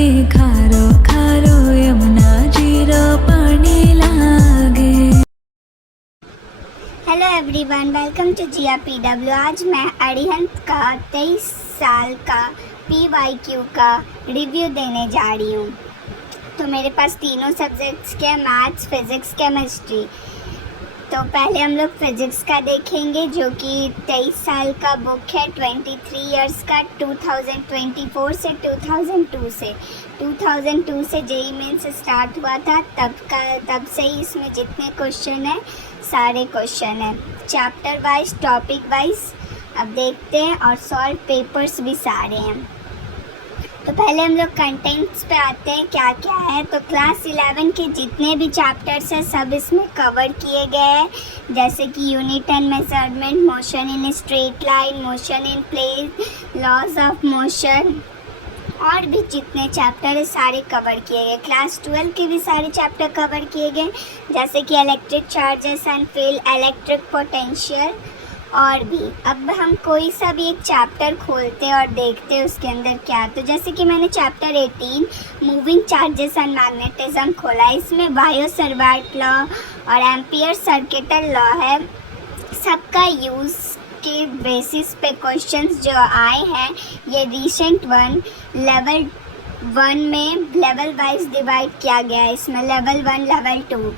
में खारो खारो यमुना जीरो पानी लागे। Hello everyone, welcome to GRPW। आज मैं अरिहंत का 23 साल का PYQ का रिव्यू देने जा रही हूँ। तो मेरे पास तीनों सब्जेक्ट्स के मैथ्स, फिज़िक्स, केमिस्ट्री। तो पहले हम लोग फिज़िक्स का देखेंगे, जो कि 23 साल का बुक है, 23 इयर्स का, 2024 से 2002 से JEE मेंस स्टार्ट हुआ था। तब से ही इसमें जितने क्वेश्चन हैं सारे क्वेश्चन हैं चैप्टर वाइज, टॉपिक वाइज। अब देखते हैं, और सॉल्व पेपर्स भी सारे हैं। तो पहले हम लोग कंटेंट्स पे आते हैं, क्या क्या है। तो क्लास 11 के जितने भी चैप्टर्स हैं सब इसमें कवर किए गए हैं, जैसे कि unit and measurement, motion in straight line, motion in plane, laws of motion, और भी जितने चैप्टर है सारे कवर किए गए। क्लास 12 के भी सारे चैप्टर कवर किए गए, जैसे कि electric charges and field, electric potential, और भी। अब हम कोई सा भी एक चैप्टर खोलते हैं और देखते हैं उसके अंदर क्या। तो जैसे कि मैंने chapter 18 moving charges and magnetism खोला है। इसमें बायो-सावर्ट लॉ और एम्पियर सर्किटल लॉ है। सबका यूज़ के बेसिस पे क्वेश्चंस जो आए हैं, ये रिसेंट लेवल 1 में लेवल वाइज डिवाइड किया गया है। इसमें लेवल 1, लेवल 2,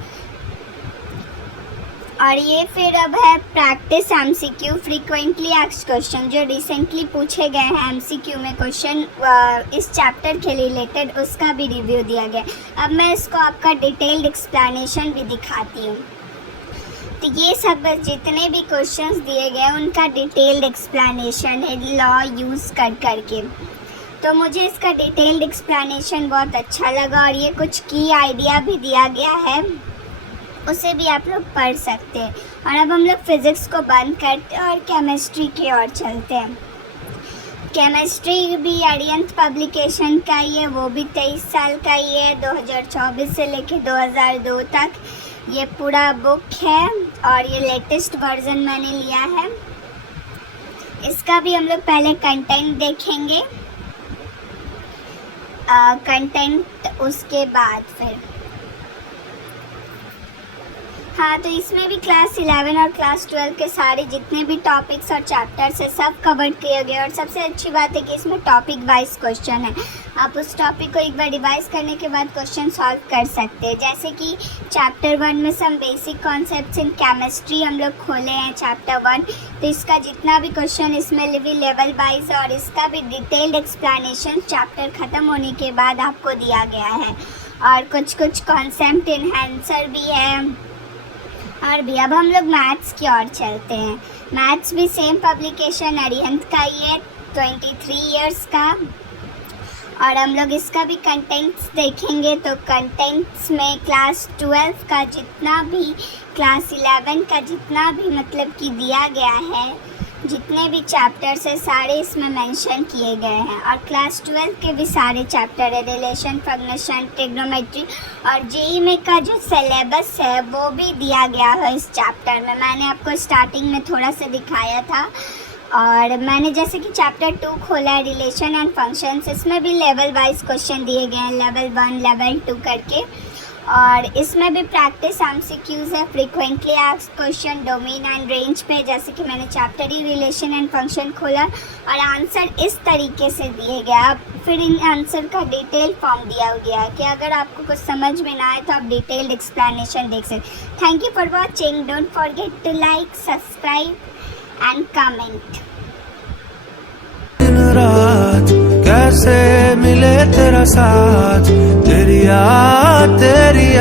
और ये फिर अब है practice MCQ, frequently asked question, जो रिसेंटली पूछे गए हैं MCQ में क्वेश्चन इस चैप्टर के रिलेटेड, उसका भी रिव्यू दिया गया। अब मैं इसको आपका डिटेल्ड एक्सप्लेनेशन भी दिखाती हूँ। तो ये सब जितने भी क्वेश्चंस दिए गए हैं उनका डिटेल्ड एक्सप्लेनेशन है, लॉ यूज़ करके। तो मुझे इसका डिटेल्ड एक्सप्लेनेशन बहुत अच्छा लगा, और ये कुछ की आइडिया भी दिया गया है, उसे भी आप लोग पढ़ सकते हैं। और अब हम लोग फिज़िक्स को बंद करते हैं और केमिस्ट्री की ओर चलते हैं। केमिस्ट्री भी अरिहंत पब्लिकेशन का ही है, वो भी 23 साल का ही है, 2024 से लेके 2002 तक ये पूरा बुक है, और ये लेटेस्ट वर्जन मैंने लिया है। इसका भी हम लोग पहले कंटेंट देखेंगे, कंटेंट उसके बाद फिर। हाँ, तो इसमें भी क्लास 11 और क्लास 12 के सारे जितने भी टॉपिक्स और चैप्टर्स है सब कवर किए गए। और सबसे अच्छी बात है कि इसमें टॉपिक वाइज क्वेश्चन है। आप उस टॉपिक को एक बार रिवाइज करने के बाद क्वेश्चन सॉल्व कर सकते हैं। जैसे कि चैप्टर 1 में some basic concepts in chemistry हम लोग खोले हैं चैप्टर 1। तो इसका जितना भी क्वेश्चन इसमें भी लेवल वाइज, और इसका भी डिटेल्ड एक्सप्लेनेशन चैप्टर ख़त्म होने के बाद आपको दिया गया है। और कुछ कॉन्सेप्ट इन्हेंसर भी है, और भी। अब हम लोग मैथ्स की ओर चलते हैं। मैथ्स भी सेम पब्लिकेशन अरिहंत का ही है, 23 इयर्स का। और हम लोग इसका भी कंटेंट्स देखेंगे। तो कंटेंट्स में क्लास 12 का जितना भी, क्लास 11 का जितना भी मतलब कि दिया गया है, जितने भी चैप्टर्स है सारे इसमें मेंशन किए गए हैं। और क्लास 12 के भी सारे चैप्टर है, रिलेशन, फंक्शन, ट्रिग्नोमेट्री, और JEE में का जो सिलेबस है वो भी दिया गया है इस चैप्टर में। मैंने आपको स्टार्टिंग में थोड़ा सा दिखाया था। और मैंने जैसे कि चैप्टर 2 खोला है, रिलेशन एंड फंक्शंस, इसमें भी लेवल वाइज क्वेश्चन दिए गए हैं, लेवल 1, लेवल 2 करके। और इसमें भी प्रैक्टिस MCQs है, frequently asked question, domain and range पे, जैसे कि मैंने chapter he relation and function खोला, और आंसर इस तरीके से दिए गया। फिर इन आंसर का डिटेल फॉर्म दिया गया है कि अगर आपको कुछ समझ में ना आए तो आप डिटेल्ड एक्सप्लेनेशन देख सकते। Thank you for watching. Don't forget to like, subscribe and comment. कैसे मिले तेरा साथ, तेरी याद, तेरी